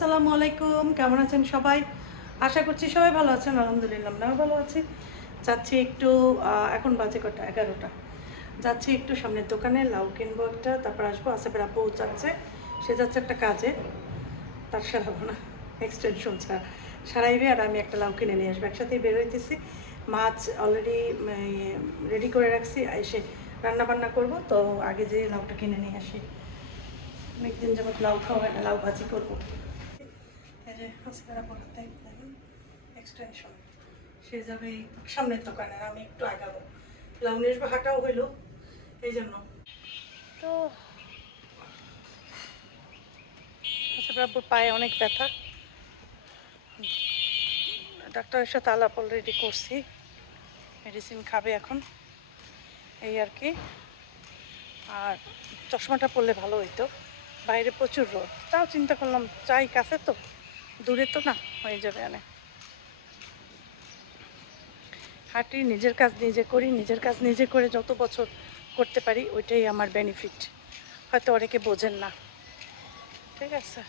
আসসালামু আলাইকুম, কেমন আছেন সবাই? আশা করছি সবাই ভালো আছেন। আলহামদুলিল্লাহ আমরাও ভালো আছি। যাচ্ছি একটু এখন বাজে কটা? 11টা। যাচ্ছি একটু সামনের দোকানে লাউ কিনবো একটা, তারপর আসবো। আসেফের আপু যাচ্ছে, সে যাচ্ছে একটা কাজে, তার সারাবো না, এক্সটেনশন সারাইবে আর আমি একটা লাউ কিনে নিয়ে আসবো। একসাথেই বের হইতেছি। মাছ অলরেডি রেডি করে রাখছি, এসে রান্না বান্না করবো, তো আগে যে লাউটা কিনে নিয়ে আসি। অনেকদিন যাবত লাউ খাওয়া হয় না, লাউ ভাজি করবো। এই যে হাসিপাড়া পড়াতে দেখেন এক্সটেনশন, সে যাবে এই সামনের দোকানে, আর আমি একটু আগাবো। লাউ নিয়ে আসবো, হাঁটাও হইলো এই জন্য। তো হাসিপাড়াপুর পায়ে অনেক ব্যথা, ডাক্তারের সাথে আলাপ অলরেডি করছি, মেডিসিন খাবে এখন, এই আর কি। আর চশমাটা পরলে ভালো হইতো, বাইরে প্রচুর রোদ, তাও চিন্তা করলাম চাই কাছে তো, দূরে তো না, হয়ে যাবে আনে। হাঁটি, নিজের কাজ নিজে করি, নিজের কাজ নিজে করে যত বছর করতে পারি ওইটাই আমার বেনিফিট। হয়তো অনেকে বোঝেন না, ঠিক আছে।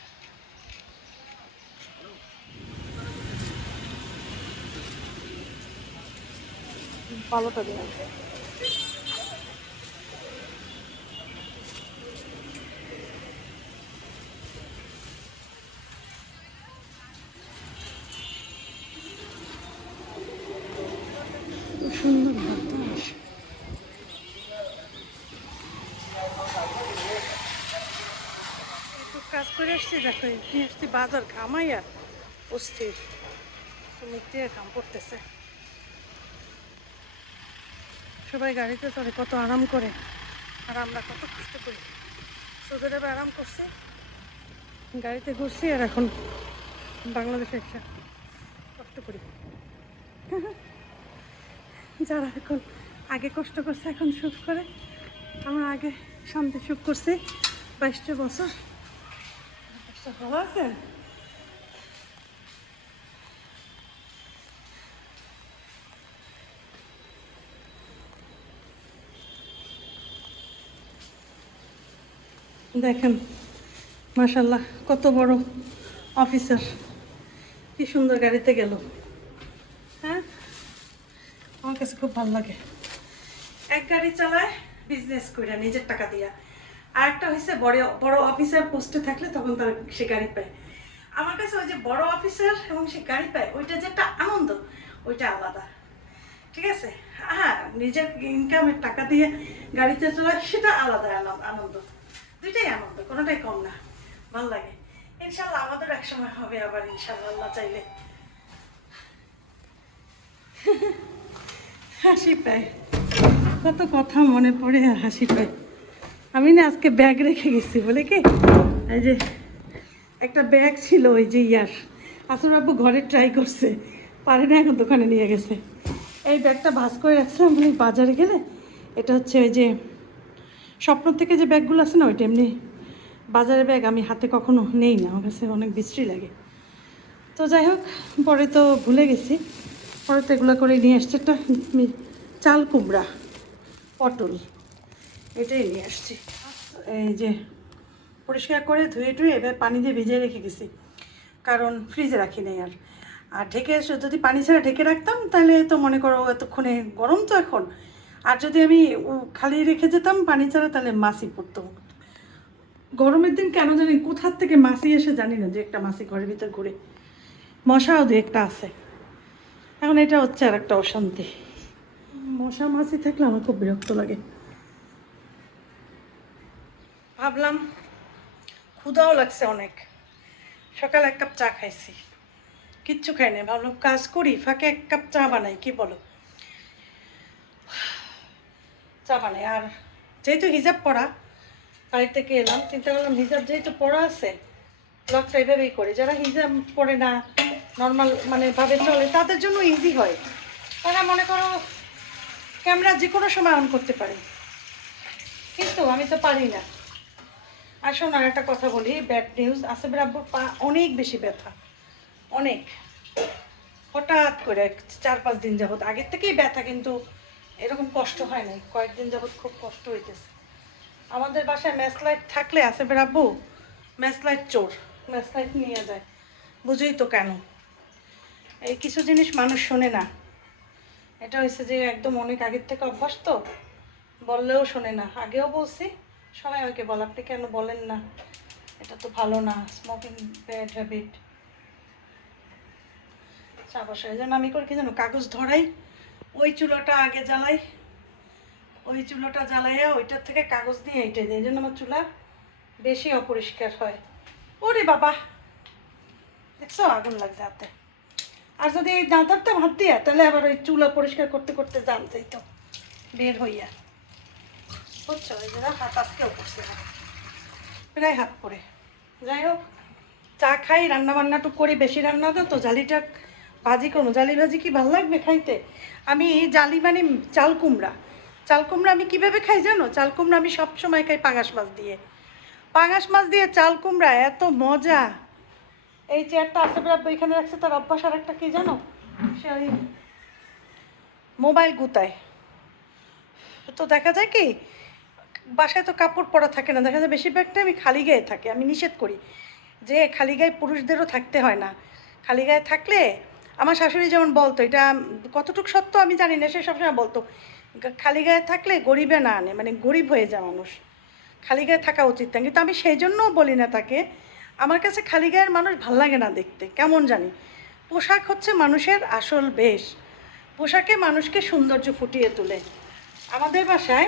ভালোটা দিন। সুন্দর বাতাস, একটু কাজ করে আসছি, দেখো নিয়ে আসছি বাজার, ঘামাইয়া অস্থির, মুখ দিয়ে ঘাম পড়তেছে। সবাই গাড়িতে চলে, কত আরাম করে, আর আমরা কত কষ্ট করি। সৌদি আরবে আরাম করছে, গাড়িতে ঘুরছি, আর এখন বাংলাদেশে এসে কষ্ট করি। যারা এখন আগে কষ্ট করছে এখন সুখ করে, আমরা আগে শান্তি সুখ করছি 22টা বছর। ভালো আছেন? দেখেন মাশাল্লাহ কত বড় অফিসার, কি সুন্দর গাড়িতে গেল। হ্যাঁ, আমার কাছে খুব ভালো লাগে। এক গাড়ি চালায় বিজনেস করে নিজের টাকা দিয়া, আর একটা হচ্ছে বড় বড় অফিসার পোস্টে থাকলে তখন তার সে গাড়ি পায়। আমার কাছে ওই যে বড় অফিসার এবং সে গাড়ি পায়, ওইটা যে একটা আনন্দ, ওইটা আলাদা, ঠিক আছে। হ্যাঁ, নিজের ইনকামের টাকা দিয়ে গাড়িতে চলা সেটা আলাদা আনন্দ, দুইটাই আনন্দ, কোনোটাই কম না, ভালো লাগে। ইনশাল্লাহ আমাদের এক সময় হবে আবার, ইনশাল্লাহ আল্লাহ চাইলে। হাসি পায়, কত কথা মনে পড়ে আর হাসি পায়। আমি না আজকে ব্যাগ রেখে গেছি, বলে কি এই যে একটা ব্যাগ ছিল ওই যে আসর বাবু ঘরে ট্রাই করছে, পারে না, এখন দোকানে নিয়ে গেছে। এই ব্যাগটা ভাঁজ করে রাখছিলাম, বলি বাজারে গেলে, এটা হচ্ছে ওই যে স্বপ্ন থেকে যে ব্যাগগুলো আছে না, ওইটা এমনি বাজারের ব্যাগ আমি হাতে কখনো নেই না, আমার কাছে অনেক বিশ্রী লাগে। তো যাই হোক, পরে তো ভুলে গেছি, পরে তো এগুলো করে নিয়ে আসছে। একটা চাল কুমড়া, পটল, এটাই নিয়ে আসছি। এই যে পরিষ্কার করে ধুয়ে টুয়ে এবার পানি দিয়ে ভিজিয়ে রেখে গেছি, কারণ ফ্রিজে রাখি নাই। আর ঢেকে যদি পানি ছাড়া ঢেকে রাখতাম তাহলে তো মনে করো এতক্ষণে, গরম তো এখন, আর যদি আমি খালি রেখে যেতাম পানি ছাড়া তাহলে মাছি পড়তো। গরমের দিন কেন জানি কোথার থেকে মাছি এসে জানি না, যে একটা মাছি ঘরের ভিতর ঘুরে, মশাও দু একটা আছে। এখন এটা হচ্ছে আর একটা অশান্তি, মশা মাছি থাকলে আমার খুব বিরক্ত লাগে। ভাবলাম ক্ষুধাও লাগছে অনেক, সকালে 1 কাপ চা খাইছি, কিচ্ছু খাই নাই, ভাবলাম কাজ করি ফাঁকে 1 কাপ চা বানাই, কি বলো? চা বানাই। আর যেহেতু হিজাব পড়া, বাড়ি থেকে এলাম, চিন্তা করলাম হিজাব যেহেতু পড়া আছে, ব্লগটা এইভাবেই করি। যারা হিজাব পড়ে না, নর্মাল মানে ভাবে চলে, তাদের জন্য ইজি হয়। তারা মনে করো ক্যামেরা যে কোনো সময় অন করতে পারে, কিন্তু আমি তো পারি না। আর শোনো, আর একটা কথা বলি, ব্যাড নিউজ, আসিফের আব্বুর পা অনেক বেশি ব্যথা, অনেক, হঠাৎ করে 4-5 দিন যাবত, আগের থেকেই ব্যথা, কিন্তু এরকম কষ্ট হয় নাই, কয়েকদিন যাবত খুব কষ্ট হইতেছে। আমাদের বাসায় ম্যাচ লাইট থাকলে আসিফের আব্বু ম্যাচ লাইট চোর, ম্যাসলাইট নিয়ে যায়, বুঝেই তো কেন। এই কিছু জিনিস মানুষ শোনে না। এটা হয়েছে যে একদম অনেক আগের থেকে অভ্যাস, তো বললেও শোনে না। আগেও বলছি, সবাই আমাকে বলে আপনি কেন বলেন না, এটা তো ভালো না, স্মোকিং ব্যাড হ্যাবিট। চা বসা এই জন্য আমি করি কি জানো, কাগজ ধরাই, ওই চুলাটা আগে জ্বালাই, ওই চুলাটা জ্বালাইয়া ওইটার থেকে কাগজ দিয়ে এইটাই দিই, এই জন্য আমার চুলা বেশি অপরিষ্কার হয়। ওরে বাবা, দেখছো আগুন লাগছে হাতে। আর যদি এই না ধরতাম হাত দিয়া, তাহলে আবার ওই চুলা পরিষ্কার করতে করতে জানতেই তো বের হইয়া, বুঝছো? এই জন্য হাত আজকেও করছে না, প্রায় হাত পরে। যাই হোক, চা খাই, রান্না বান্নাটুক করি, বেশি রান্না দাও তো জালিটা ভাজি করবো। জালি ভাজি কি ভালো লাগবে খাইতে? আমি জালি মানে চাল কুমড়া। চাল কুমড়া আমি কীভাবে খাই জানো? চাল কুমড়া আমি সবসময় খাই পাঙাশ মাছ দিয়ে। পাঙাশ মাছ দিয়ে চাল কুমড়া এত মজা। এই চেয়ারটা আছে প্রায় এখানে রাখছে, তার অভ্যাস আর একটা কী জানো, সে ওই মোবাইল গুতায়। তো দেখা যায় কি, বাসায় তো কাপড় পরা থাকে না, দেখা যায় বেশিরভাগটা আমি খালি গায়ে থাকি। আমি নিষেধ করি যে খালি গায়ে পুরুষদেরও থাকতে হয় না। খালি গায়ে থাকলে, আমার শাশুড়ি যেমন বলতো, এটা কতটুকু সত্য আমি জানি না, সে সবসময় বলতো খালি গায়ে থাকলে গরিবে না আনে, মানে গরিব হয়ে যায় মানুষ, খালি গায়ে থাকা উচিত না। কিন্তু আমি সেই জন্যও বলি না তাকে। আমার কাছে খালি গায়ের মানুষ ভাল লাগে না দেখতে, কেমন জানি। পোশাক হচ্ছে মানুষের আসল বেশ, পোশাকে মানুষকে সৌন্দর্য ফুটিয়ে তোলে। আমাদের বাসায়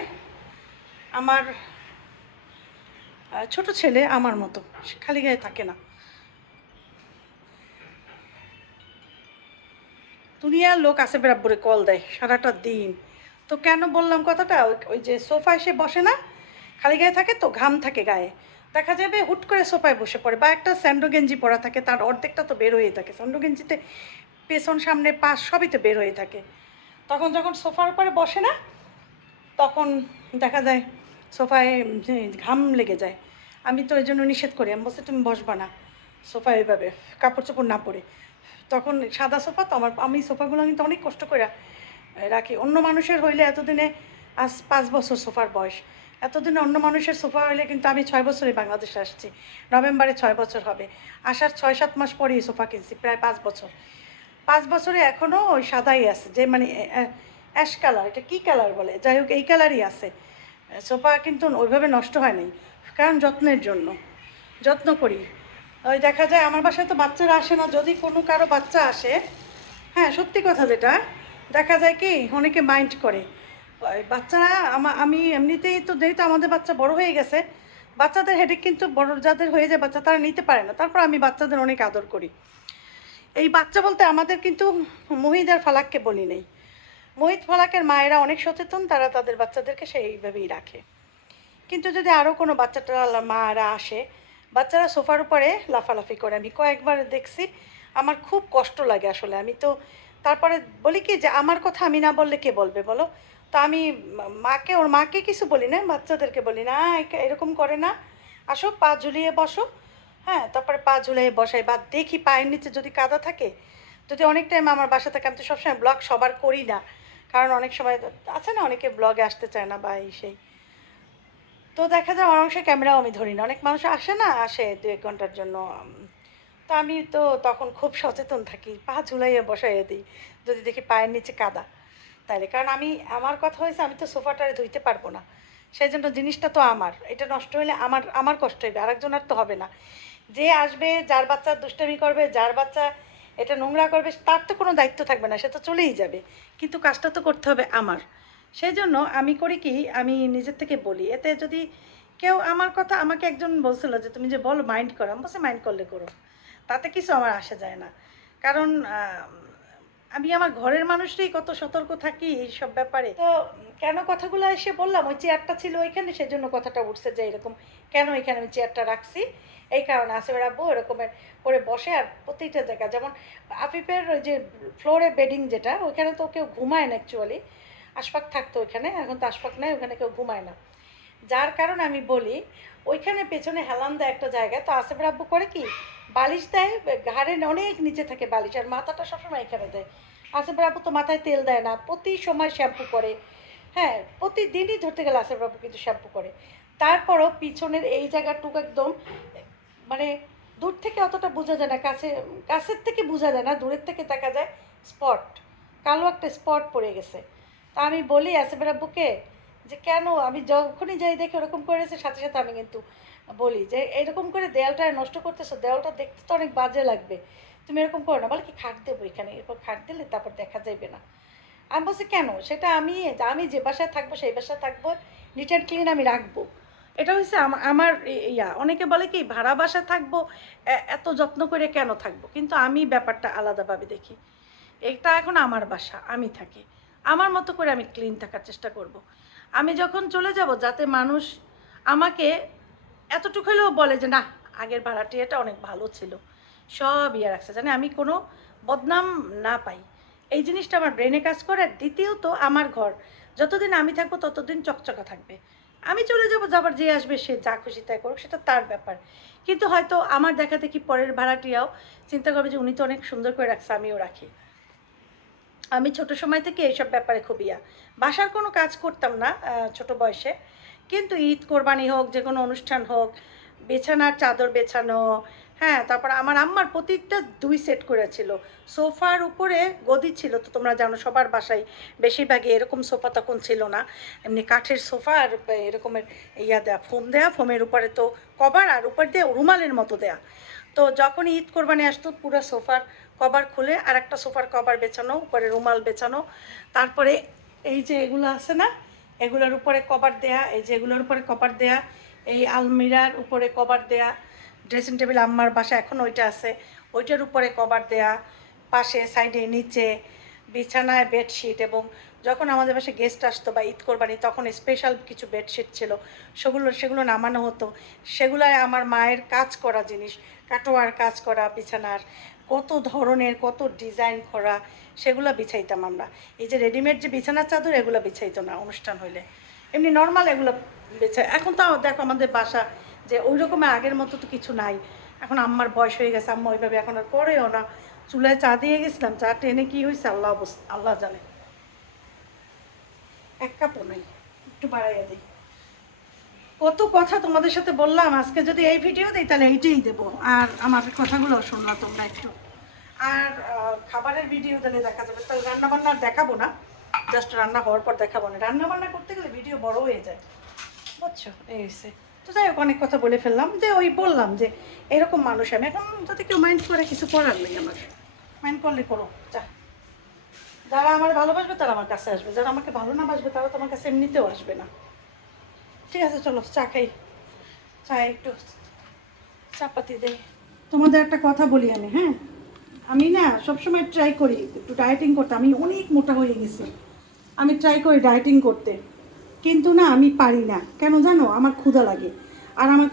আমার ছোট ছেলে আমার মতো, সে খালি গায়ে থাকে না। দুনিয়ার লোক আসে বরাবরে কল দেয় সারাটা দিন। তো কেন বললাম কথাটা, ওই যে সোফায় সে বসে না, খালি গায়ে থাকে তো, ঘাম থাকে গায়ে, দেখা যাবে হুট করে সোফায় বসে পড়ে, বা একটা স্যান্ডো গেঞ্জি পরা থাকে, তার অর্ধেকটা তো বের হয়ে থাকে স্যান্ডো গেঞ্জিতে, পেছন সামনে পাশ সবই তো বের হয়ে থাকে। তখন যখন সোফার উপরে বসে না, তখন দেখা যায় সোফায় ঘাম লেগে যায়। আমি তো ওই জন্য নিষেধ করি, আমি বলছি তুমি বসবা না সোফায় ওইভাবে কাপড় চোপড় না পরে। তখন সাদা সোফা তো আমার, আমি সোফাগুলো কিন্তু অনেক কষ্ট করে রাখি। অন্য মানুষের হইলে এতদিনে, আজ 5 বছর সোফার বয়স, এতদিনে অন্য মানুষের সোফা হইলে কিন্তু আমি 6 বছরে বাংলাদেশে আসছি, নভেম্বরে 6 বছর হবে। আসার 6-7 মাস পরেই সোফা কিনছি, প্রায় 5 বছর। 5 বছরে এখনও ওই সাদাই আছে, যে মানে অ্যাশ কালার, এটা কী কালার বলে, যাই হোক এই কালারই আছে। সোফা কিন্তু ওইভাবে নষ্ট হয় নাই, কারণ যত্নের জন্য যত্ন করি। ওই দেখা যায় আমার বাসায় তো বাচ্চারা আসে না, যদি কোনো কারো বাচ্চা আসে, হ্যাঁ সত্যি কথা যেটা, দেখা যায় কি অনেকে মাইন্ড করে। ওই বাচ্চারা আমি এমনিতেই তো, যেহেতু আমাদের বাচ্চা বড় হয়ে গেছে, বাচ্চাদের হেডেক কিন্তু বড় যাদের হয়ে যায় বাচ্চা, তারা নিতে পারে না। তারপর আমি বাচ্চাদের অনেক আদর করি। এই বাচ্চা বলতে আমাদের কিন্তু মহিদ আর ফালাককে বলি নেই। মহিদ ফালাকের মায়েরা অনেক সচেতন, তারা তাদের বাচ্চাদেরকে সেইভাবেই রাখে। কিন্তু যদি আরও কোনো বাচ্চাটা মারা আসে, বাচ্চারা সোফার উপরে লাফালাফি করে, আমি কয়েকবার দেখছি, আমার খুব কষ্ট লাগে আসলে। আমি তো তারপরে বলি কি যে আমার কথা আমি না বললে কে বলবে বলো? তো আমি মাকে, ওর মাকে কিছু বলি না, বাচ্চাদেরকে বলি না এরকম করে না, আসো পা ঝুলিয়ে বসো। হ্যাঁ, তারপরে পা ঝুলিয়ে বসাই, বা দেখি পায়ের নিচে যদি কাদা থাকে, যদি অনেক টাইম আমার বাসা থাকে, আমি তো সবসময় ব্লগ সবার করি না, কারণ অনেক সময় আছে না অনেকে ব্লগে আসতে চায় না বা এই সেই। তো দেখা যায় অনেক অংশে ক্যামেরাও আমি ধরি না, অনেক মানুষ আসে না, আসে 2-1 ঘন্টার জন্য। তো আমি তো তখন খুব সচেতন থাকি, পা ঝুলাইয়ে বসাইয়ে দিই যদি দেখি পায়ের নিচে কাদা, তাইলে। কারণ আমি, আমার কথা হয়েছে আমি তো সোফাটারে ধুইতে পারবো না, সেই জন্য জিনিসটা তো আমার, এটা নষ্ট হলে আমার আমার কষ্ট হবে, আরেকজনের তো হবে না। যে আসবে, যার বাচ্চা দুষ্টামি করবে, যার বাচ্চা এটা নোংরা করবে, তার তো কোনো দায়িত্ব থাকবে না, সে তো চলেই যাবে, কিন্তু কাজটা তো করতে হবে আমার। সেই জন্য আমি করি কি, আমি নিজের থেকে বলি, এতে যদি কেউ আমার কথা, আমাকে একজন বলছিল যে তুমি যে বলো মাইন্ড করো, আমি বলছি মাইন্ড করলে করো, তাতে কিছু আমার আসে যায় না। কারণ আমি আমার ঘরের মানুষরাই কত সতর্ক থাকি এই সব ব্যাপারে। তো কেন কথাগুলো এসে বললাম, ওই চেয়ারটা ছিল ওইখানে, সেজন্য কথাটা উঠছে যে এরকম কেন এখানে আমি চেয়ারটা রাখছি, এই কারণে আসিফের আব্বু এরকমের করে বসে। আর প্রত্যেকটা জায়গা, যেমন আফিফের ওই যে ফ্লোরে বেডিং যেটা, ওইখানে তো কেউ ঘুমায় না অ্যাকচুয়ালি, আশফাক থাকতো ওইখানে, এখন তো আশফাক নেই, ওখানে কেউ ঘুমায় না, যার কারণে আমি বলি ওইখানে পেছনে হেলান দেয় একটা জায়গায়, তো আসিফের আব্বু করে কি বালিশ দেয়, ঘাড়ে অনেক নিচে থাকে বালিশ, আর মাথাটা সবসময় এখানে দেয়। আসিফের আব্বু তো মাথায় তেল দেয় না, প্রতি সময় শ্যাম্পু করে, হ্যাঁ প্রতিদিনই ধরতে গেলে আসিফ আব্বু কিন্তু শ্যাম্পু করে। তারপরও পিছনের এই জায়গাটুকু একদম মানে দূর থেকে অতটা বোঝা যায় না, কাছের থেকে বোঝা যায় না, দূরের থেকে দেখা যায় স্পট, কালো একটা স্পট পড়ে গেছে। তা আমি বলি আসিফের আব্বুকে যে কেন, আমি যখনই যাই দেখি ওরকম করেছে, সাথে সাথে আমি কিন্তু বলি যে এরকম করে দেয়ালটা নষ্ট করতেছো, দেয়ালটা দেখতে তো অনেক বাজে লাগবে, তুমি এরকম করো না। বলে কি খাট দেবো এখানে, এরপর খাট দিলে তারপর দেখা যাবে না। আমি বলছি কেন, সেটা আমি আমি যে বাসায় থাকবো সেই বাসায় থাকবো, নিট অ্যান্ড ক্লিন আমি রাখবো। এটা হচ্ছে আমার ইয়া। অনেকে বলে কি ভাড়া বাসায় থাকবো, এত যত্ন করে কেন থাকবো, কিন্তু আমি ব্যাপারটা আলাদাভাবে দেখি। এটা এখন আমার বাসা, আমি থাকি, আমার মতো করে আমি ক্লিন থাকার চেষ্টা করব। আমি যখন চলে যাব যাতে মানুষ আমাকে এতটুকু হলেও বলে যে না, আগের ভাড়াটিয়াটা অনেক ভালো ছিল, সব ইয়ে রাখছে, জানে আমি কোনো বদনাম না পাই। এই জিনিসটা আমার ব্রেনে কাজ করে। আর দ্বিতীয়ত আমার ঘর যতদিন আমি থাকবো ততদিন চকচকা থাকবে। আমি চলে যাবো, যাবার যে আসবে সে যা খুশি তাই করুক, সেটা তার ব্যাপার। কিন্তু হয়তো আমার দেখা দেখি পরের ভাড়াটিয়াও চিন্তা করবে যে উনি তো অনেক সুন্দর করে রাখছে, আমিও রাখি। আমি ছোট সময় থেকে এইসব ব্যাপারে খুব বাসার কোনো কাজ করতাম না ছোট বয়সে, কিন্তু ঈদ কোরবানি হোক, যে কোনো অনুষ্ঠান হোক, বিছানার চাদর বেছানো, হ্যাঁ, তারপর আমার আম্মার প্রতিটা 2 সেট করেছিল। সোফার উপরে গদি ছিল, তো তোমরা জানো সবার বাসায় বেশিরভাগই এরকম সোফা তখন ছিল না, এমনি কাঠের সোফা আর এরকমের দেয়া, ফোম দেয়া, ফোমের উপরে তো কভার, আর উপর দিয়ে রুমালের মতো দেয়া। তো যখন ঈদ কোরবানি আসতো পুরো সোফার কভার খুলে আর একটা সোফার কভার বেছানো, উপরে রুমাল বেছানো, তারপরে এই যে এগুলো আছে না, এগুলোর উপরে কভার দেয়া, এই যে এগুলোর উপরে কভার দেয়া, এই আলমিরার উপরে কভার দেয়া, ড্রেসিং টেবিল আম্মার বাসা এখন ওইটা আছে, ওইটার উপরে কভার দেয়া, পাশে সাইডে নিচে বিছানায় বেডশিট। এবং যখন আমাদের বাসায় গেস্ট আসতো বা ঈদ কোরবানি তখন স্পেশাল কিছু বেডশিট ছিল, সেগুলো নামানো হতো। সেগুলায় আমার মায়ের কাজ করা জিনিস, কাটোয়ার কাজ করা বিছানার, কত ধরনের কত ডিজাইন করা, সেগুলো বিছাইতাম আমরা। এই যে রেডিমেড যে বিছানার চাদর, এগুলো বিছাইতো না অনুষ্ঠান হইলে, এমনি নর্মাল এগুলো বিছাই। এখন তাও দেখো আমাদের বাসা যে ওই রকমের আগের মতো তো কিছু নাই। এখন আম্মার বয়স হয়ে গেছে, আম্মা ওইভাবে এখন আর করেও না। চুলায় চা দিয়ে গেছিলাম, চা টেনে কী হয়েছে আল্লাহ জানে, 1 কাপও নাই, একটু বাড়াইয়া দিই। কত কথা তোমাদের সাথে বললাম, আজকে যদি এই ভিডিও দিই তাহলে এইটাই দেবো। আর আমার কথাগুলো শুনলা তোমরা একটু। আর খাবারের ভিডিও তাহলে দেখা যাবে, তাহলে রান্নাবান্না দেখাবো না, জাস্ট রান্না হওয়ার পর দেখাবো না। রান্নাবান্না করতে গেলে ভিডিও বড় হয়ে যায়, বুঝছো, এই হচ্ছে। তো যাই হোক, অনেক কথা বলে ফেললাম, যে ওই বললাম যে এরকম মানুষ আমি। এখন যদি কেউ মাইন্ড করে, কিছু করার নেই আমার, মাইন্ড করলে করো, যা। যারা আমার ভালোবাসবে তারা আমার কাছে আসবে, যারা আমাকে ভালো না বাসবে তারা তো আমার কাছে এমনিতেও আসবে না। ঠিক আছে, চলো চা খাই, চায় একটু চাপাতি দেই। তোমাদের একটা কথা বলি আমি, হ্যাঁ, আমি না সবসময় ট্রাই করি একটু ডায়েটিং করতে। আমি অনেক মোটা হয়ে গেছি, আমি ট্রাই করি ডায়েটিং করতে, কিন্তু না আমি পারি না। কেন জানো, আমার ক্ষুধা লাগে, আর আমার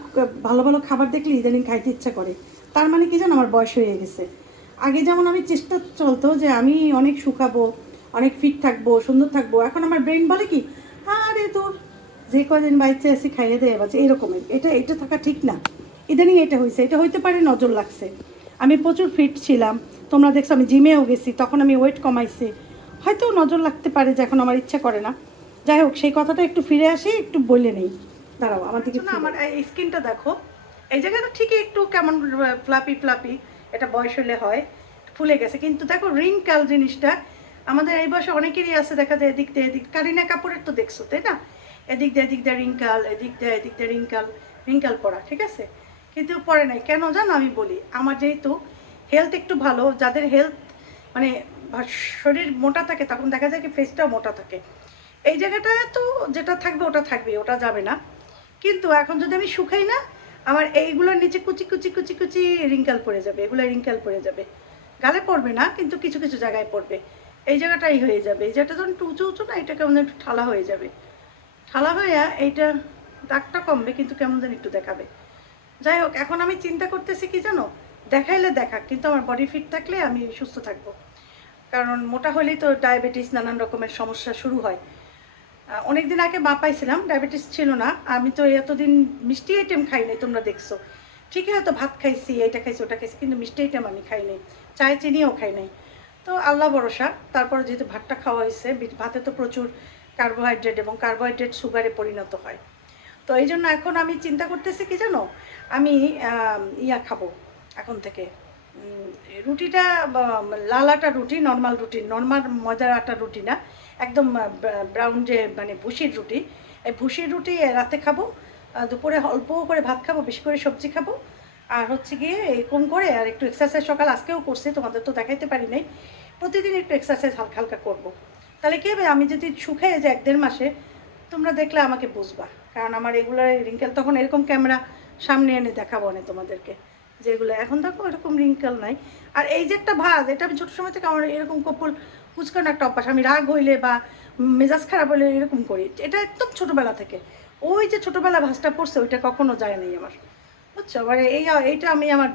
ভালো ভালো খাবার দেখলে ইদানিং খাইতে ইচ্ছা করে। তার মানে কি জানো, আমার বয়স হয়ে গেছে। আগে যেমন আমি চেষ্টা চলতো যে আমি অনেক শুকাবো, অনেক ফিট থাকবো, সুন্দর থাকবো, এখন আমার ব্রেন বলে কি, আরে তোর যে কদিন বাইচে আসি খাইয়ে দেয় বাচ্চা, এরকমের। এটা থাকা ঠিক না। ইদানিং এটা হয়েছে, এটা হইতে পারে নজর লাগছে। আমি প্রচুর ফিট ছিলাম, তোমরা দেখছো আমি জিমেও গেছি, তখন আমি ওয়েট কমাইছি, হয়তো নজর লাগতে পারে যে এখন আমার ইচ্ছা করে না। যাই হোক, সেই কথাটা একটু ফিরে আসি, একটু বলে নেই, দাঁড়াও আমার দিকে। না, আমার এই স্কিনটা দেখো, এই জায়গাটা ঠিকই একটু কেমন ফ্লাপি ফ্লাপি, এটা বয়স হলে হয়, ফুলে গেছে। কিন্তু দেখো রিঙ্কাল জিনিসটা আমাদের এই বয়সে অনেকেরই আছে, দেখা যায় এদিক দিয়ে এদিক। কারিনা কাপুরের তো দেখছো তাই না, এদিক দিয়ে রিঙ্কাল, এদিক দিয়ে রিঙ্কাল পড়া, ঠিক আছে, কিন্তু পড়ে নাই কেন জানো, আমি বলি আমার যেহেতু হেলথ একটু ভালো, যাদের হেলথ মানে শরীর মোটা থাকে তখন দেখা যায় কি ফেসটাও মোটা থাকে, এই জায়গাটা তো যেটা থাকবে ওটা থাকবে, ওটা যাবে না। কিন্তু এখন যদি আমি শুকাই না, আমার এইগুলোর নিচে কুচি কুচি কুচি কুচি রিঙ্কাল পড়ে যাবে, এগুলো রিঙ্কাল পড়ে যাবে, গালে পড়বে না কিন্তু কিছু কিছু জায়গায় পড়বে, এই জায়গাটাই হয়ে যাবে। এই জায়গাটা যখন একটু উঁচু উঁচু না, এটা কেমন একটু ঠালা হয়ে যাবে, ঠালা হয়ে এইটা দাগটা কমবে কিন্তু কেমন যেন একটু দেখাবে। যাই হোক, এখন আমি চিন্তা করতেছি কি জানো, দেখাইলে দেখাক, কিন্তু আমার বডি ফিট থাকলে আমি সুস্থ থাকবো। কারণ মোটা হলেই তো ডায়াবেটিস নানান রকমের সমস্যা শুরু হয়। অনেক দিন আগে পাইছিলাম, ডায়াবেটিস ছিল না। আমি তো এতদিন মিষ্টি আইটেম খাই নাই, তোমরা দেখছো ঠিকই, হয়তো ভাত খাইছি, এটা খাইছি ওটা খাইছি, কিন্তু মিষ্টি আইটেম আমি খাই নাই, চায় চিনিও খাই নাই। তো আল্লাহ ভরসা, তারপরে যেহেতু ভাতটা খাওয়া হয়েছে, ভাতে তো প্রচুর কার্বোহাইড্রেট, এবং কার্বোহাইড্রেট সুগারে পরিণত হয়। তো এই জন্য এখন আমি চিন্তা করতেছি কি জানো, আমি খাবো, এখন থেকে। রুটিটা লাল আটা রুটি, নর্মাল রুটি, নর্মাল ময়দার আটার রুটি না, একদম ব্রাউন যে মানে ভুসির রুটি। এই ভুসির রুটি রাতে খাবো, দুপুরে অল্প করে ভাত খাবো, বেশি করে সবজি খাবো, আর হচ্ছে গিয়ে এরকম করে আর একটু এক্সারসাইজ সকাল আজকেও করছি, তোমাদের তো দেখাইতে পারি নাই। প্রতিদিন একটু এক্সারসাইজ হালকা হালকা করবো, তাহলে কী হবে, আমি যদি শুকাই যে 1-1.5 মাসে, তোমরা দেখলে আমাকে বুঝবা। কারণ আমার এগুলো রিঙ্কেল তখন এরকম ক্যামেরা সামনে এনে দেখাবো না তোমাদেরকে, যেগুলো এখন দেখো এরকম রিঙ্কেল নাই। আর এই যে একটা ভাঁজ, এটা আমি ছোটো সময় থেকে আমার এরকম কপাল কুচকানো একটা অভ্যাস, আমি রাগ হইলে বা মেজাজ খারাপ হলে এরকম করি, এটা একদম ছোটোবেলা থেকে। ওই যে ছোটোবেলা ভাঁজটা পড়ছে ওইটা কখনো যায় নাই আমার, বুঝছো। আবার এইটা আমি আমার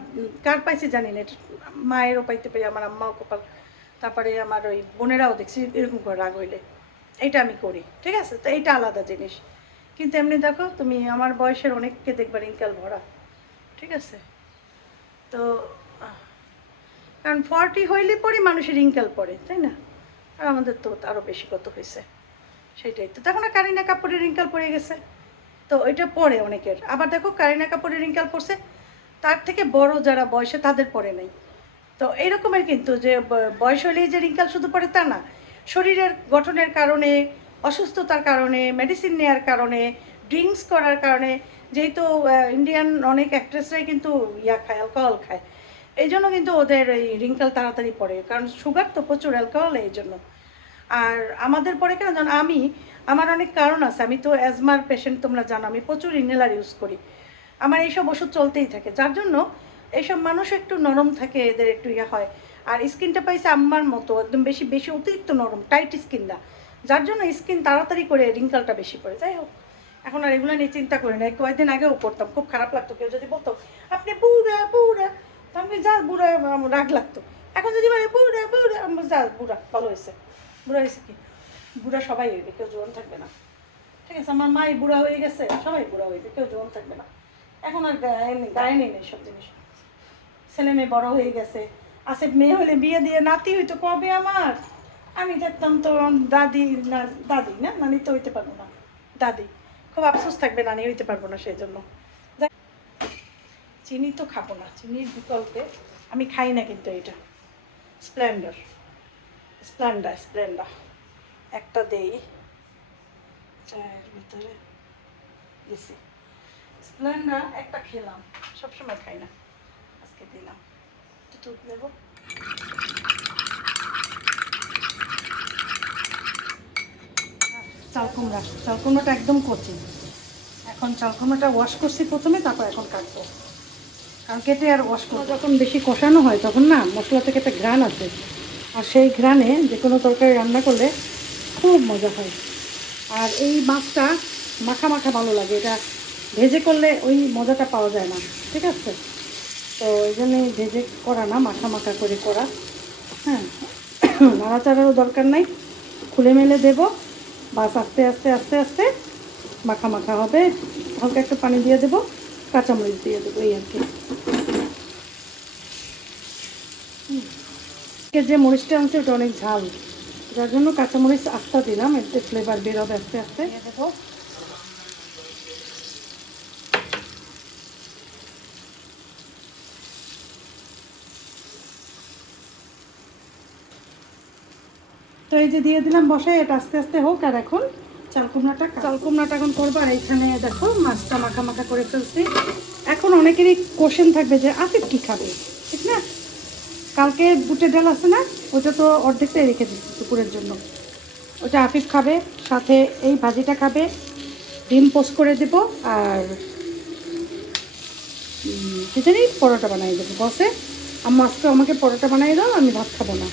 কার পাইছি জানি না, এটা মায়েরও পাইতে পারি, আমার আম্মাও কপাল, তারপরে আমার ওই বোনেরাও দেখছি এরকম করে রাগ হইলে এইটা আমি করি, ঠিক আছে। তো এইটা আলাদা জিনিস, কিন্তু এমনি দেখো তুমি আমার বয়সের অনেককে দেখবা রিঙ্কেল ভরা, ঠিক আছে। তো কারণ 40 হইলে পরে মানুষের রিঙ্কেল পড়ে, তাই না? আর আমাদের তো আরও বেশি কত হয়েছে, সেটাই তো। দেখো না কারিনা কাপুরের রিঙ্কেল পড়ে গেছে, তো ওইটা পড়ে অনেকের। আবার দেখো কারিনা কাপুরের রিঙ্কেল পড়ছে, তার থেকে বড় যারা বয়সে তাদের পড়ে নাই। তো এইরকমের কিন্তু যে বয়স হলেই যে রিঙ্কেল শুধু পড়ে তা না, শরীরের গঠনের কারণে, অসুস্থতার কারণে, মেডিসিন নেওয়ার কারণে, ড্রিঙ্কস করার কারণে, যেহেতু ইন্ডিয়ান অনেক অ্যাক্ট্রেসরাই কিন্তু খায়, অ্যালকোহল খায়, এই জন্য কিন্তু ওদের এই রিঙ্কেল তাড়াতাড়ি পড়ে, কারণ সুগার তো প্রচুর, অ্যালকোহল এই জন্য। আর আমাদের পরে কেন জানো, আমার অনেক কারণ আছে, আমি তো অ্যাজমার পেশেন্ট, তোমরা জানো আমি প্রচুর ইনহেলার ইউজ করি, আমার এইসব ওষুধ চলতেই থাকে, যার জন্য এইসব মানুষ একটু নরম থাকে, এদের একটু হয়। আর স্কিনটা পাইছে আমার মতো একদম বেশি বেশি অতিরিক্ত নরম, টাইট স্কিন না, যার জন্য স্কিন তাড়াতাড়ি করে রিঙ্কেলটা বেশি পড়ে। যাই হোক, এখন আর এগুলো নিয়ে চিন্তা করি না। কয়েকদিন আগেও করতাম, খুব খারাপ লাগতো কেউ যদি বলতো আপনি বুড়া বুড়া, তো আমি যা বুড়া, আমার রাগ লাগতো। এখন যদি বলে বুড়া বুড়া, আমি যা বুড়া, ভালো হয়েছে। বুড়া হয়েছে কি, বুড়া সবাই হইবে, কেউ জীবন থাকবে না, ঠিক আছে। আমার মাই বুড়া হয়ে গেছে, সবাই বুড়া হইবে, কেউ জীবন থাকবে না। এখন আর গায়ে নেই না সব জিনিস, ছেলে মেয়ে বড় হয়ে গেছে। আসে মেয়ে হলে বিয়ে দিয়ে নাতি হইতো কবে আমার, আমি দেখতাম তো দাদি না, দাদি না, নানি তো হইতে পারবো না, দাদি। খুব আফসোস থাকবে নানি হইতে পারবো না, সেই জন্য। চিনি তো খাবো না, চিনির বিকল্পে আমি খাই না, কিন্তু এটা স্প্লেন্ডার, স্প্লেন্ডার একটা দেই চায়ের ভিতরে দিছি, স্প্লেন্ডার একটা খেলাম, সবসময় খাই না, আজকে দিলাম। একটু দুধ নেব, চালকুমড়াটা একদম কচি। এখন চালকুমড়াটা ওয়াশ করছি প্রথমে, তারপর এখন কাটবো, কারণ কেটে আর ওয়াশ করবো। যখন বেশি কষানো হয় তখন না মশলা থেকে একটা ঘ্রাণ আছে, আর সেই ঘ্রাণে যে কোনো তরকারি রান্না করলে খুব মজা হয়। আর এই মাছটা মাখা মাখা ভালো লাগে, এটা ভেজে করলে ওই মজাটা পাওয়া যায় না, ঠিক আছে। তো এই জন্যই ভেজে করা না, মাখা মাখা করে করা। হ্যাঁ, নাড়াচাড়ারও দরকার নাই, খুলে মেলে দেবো, বাস আস্তে আস্তে আস্তে আস্তে মাখা মাখা হবে। হালকা একটু পানি দিয়ে দেবো, কাঁচামরিচ দিয়ে দেবো, এই আর কি। যে মরিচটা আনছে ওটা অনেক ঝাল, যার জন্য কাঁচামরিচ আস্তা দিলাম, এতে ফ্লেভার বের হবে আস্তে আস্তে। দেবো তো এই যে দিয়ে দিলাম বসাই, এটা আস্তে আস্তে হোক। আর এখন চালকুমড়াটা এখন করবো। আর এইখানে দেখো মাছটা মাখা মাখা করে ফেলছি। এখন অনেকেরই কোশ্চেন থাকবে যে আফিফ কি খাবে, ঠিক না? কালকে বুটের ডাল আছে না, ওটা তো অর্ধেকটাই রেখে দিচ্ছি দুপুরের জন্য, ওটা আফিফ খাবে, সাথে এই ভাজিটা খাবে, ডিম পোস্ট করে দেব, আর কি জানি পরোটা বানিয়ে দেবো। বসে আম্মা আজকে আমাকে পরোটা বানিয়ে দাও, আমি ভাত খাবো না।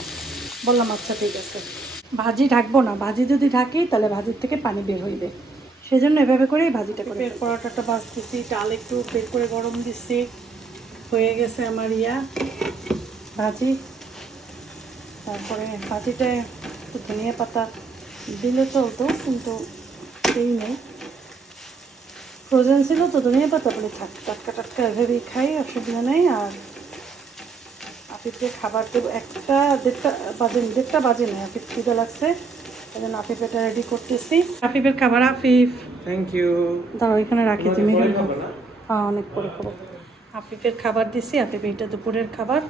বললাম আচ্ছা ঠিক আছে। ভাজি ঢাকবো না, ভাজি যদি ঢাকি তাহলে ভাজির থেকে পানি বের হইবে, সেই জন্য এভাবে করেই ভাজিটা করে। পরোটাটা ভাজতেছি, ডাল একটু বের করে গরম দিচ্ছি, হয়ে গেছে আমার ভাজি। তারপরে ভাজিতে একটু ধনিয়া পাতা দিলে চলতো, কিন্তু এই নেই, ফ্রোজেন ছিল তো ধনিয়া পাতা, বলে থাক টাটকা টাটকা এভাবেই খাই, অসুবিধা নেই। আর আফিফকে খাবার দেবো, 1-1:30 বাজে না, আফিফ খিদে লাগছে, এই জন্য আফিফ এটা রেডি করতেছি। আফিফের খাবার, আফিফ থ্যাংক ইউ। দাঁড়াও এখানে রাখি, তুমি হ্যাঁ অনেক পরে খাবো। আফিফের খাবার দিছি, আফিফ এটা দুপুরের খাবার,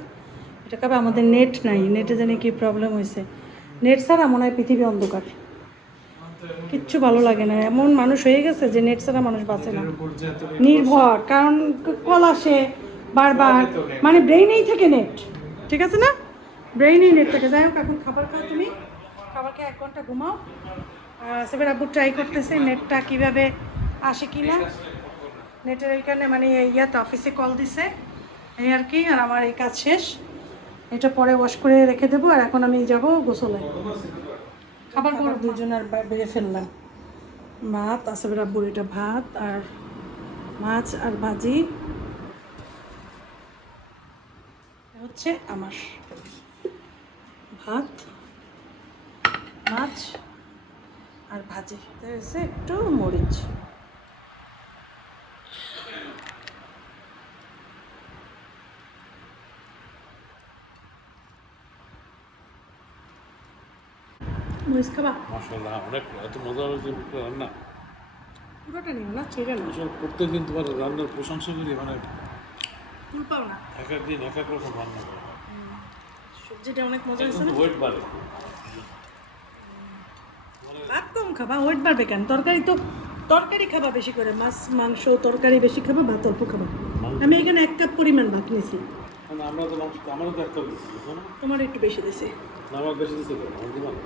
এটা খাবে। আমাদের নেট নাই, নেটে জানি কি প্রবলেম হয়েছে, নেট ছাড়া মনে হয় পৃথিবী অন্ধকার, কিচ্ছু ভালো লাগে না। এমন মানুষ হয়ে গেছে যে নেট ছাড়া মানুষ বাঁচে না, নির্ভর। কারণ কল আসে বারবার, মানে ব্রেইনেই থেকে নেট, ঠিক আছে না, ব্রেইনেই নেট থাকে। যাই হোক, এখন খাবার খাও তুমি, খাবার খেয়ে 1 ঘন্টা ঘুমাও। সেবার আব্বু ট্রাই করতেছে নেটটা কীভাবে আসে কি না। নেটের ওইখানে মানে ইয়াতে অফিসে কল দিছে, এই আর কি। আর আমার এই কাজ শেষ, এটা পরে ওয়াশ করে রেখে দেবো। আর এখন আমি যাব গোসলে, খাবার দুজন আর বেড়ে ফেললাম। ভাত আসবের আব্বুর, এটা ভাত আর মাছ আর ভাজি হচ্ছে আমার ভাত, মাছ আর ভাজি, হচ্ছে একটু মরিচ। মরিচ খাবা? মাশাআল্লাহ, অনেক এত মজা হয়েছে রান্না। পুরোটা নিও না, ছেড়ে না, আসলে প্রত্যেকদিন তোমার রান্নার প্রশংসা করি, মানে ফুল পাও না। এক এক দিন এক এক রকম রান্না করো। সবজিটা অনেক মজা হয়েছে কিন্তু না। ওয়েট বাড়ে। ভাত কম খাবা, ওয়েট বাড়বে কেন? তরকারি তো তরকারি খাবা বেশি করে, মাছ মাংস তরকারি বেশি খাবা, ভাত অল্প খাবা। আমি এখানে 1 কাপ পরিমাণ ভাত নিয়েছি, মানে আমরা তো মাংস, আমারও তো একটা দিচ্ছি, তোমার একটু বেশি দিয়েছি। আমার বেশি দিচ্ছে, আমার দিলাম।